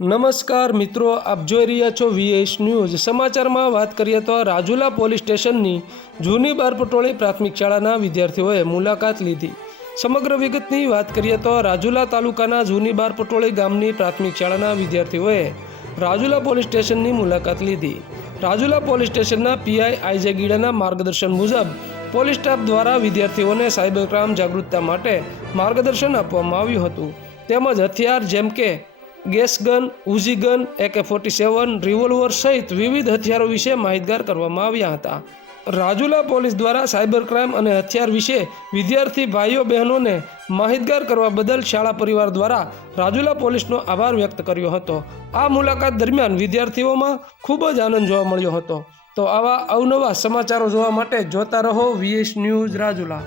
નમસ્કાર મિત્રો, આપ જોઈ રહ્યા છો વીએસ ન્યૂઝ સમાચારમાં વાત કરીએ તો રાજુલા પોલીસ સ્ટેશનની જૂની બારપટોળી પ્રાથમિક શાળાના વિદ્યાર્થીઓએ મુલાકાત લીધી. સમગ્ર વિગતની વાત કરીએ તો રાજુલા તાલુકાના જૂની બારપટોળી ગામની પ્રાથમિક શાળાના વિદ્યાર્થીઓએ રાજુલા પોલીસ સ્ટેશનની મુલાકાત લીધી. રાજુલા પોલીસ સ્ટેશનના પીઆઈ આઈજે ગીડાના માર્ગદર્શન મુજબ પોલીસ સ્ટાફ દ્વારા વિદ્યાર્થીઓને સાયબર ક્રાઇમ જાગૃતતા માટે માર્ગદર્શન આપવામાં આવ્યું હતું. તેમજ હથિયાર જેમ કે gas gun Uzi gun AK forty seven, revolver સહિત વિવિધ હથિયારો વિશે માહિતગાર કરવામાં આવ્યા હતા. રાજુલા પોલીસ દ્વારા સાયબર ક્રાઇમ અને હથિયાર વિશે વિદ્યાર્થી ભાઈઓ બહેનોને માહિતગાર કરવા બદલ શાળા પરિવાર દ્વારા રાજુલા પોલીસનો આભાર વ્યક્ત કર્યો હતો. આ મુલાકાત દરમિયાન વિદ્યાર્થીઓમાં ખૂબ જ આનંદ જોવા મળ્યો હતો. તો આવા અવનવા સમાચારો જોવા માટે જોતા રહો VS news Rajula.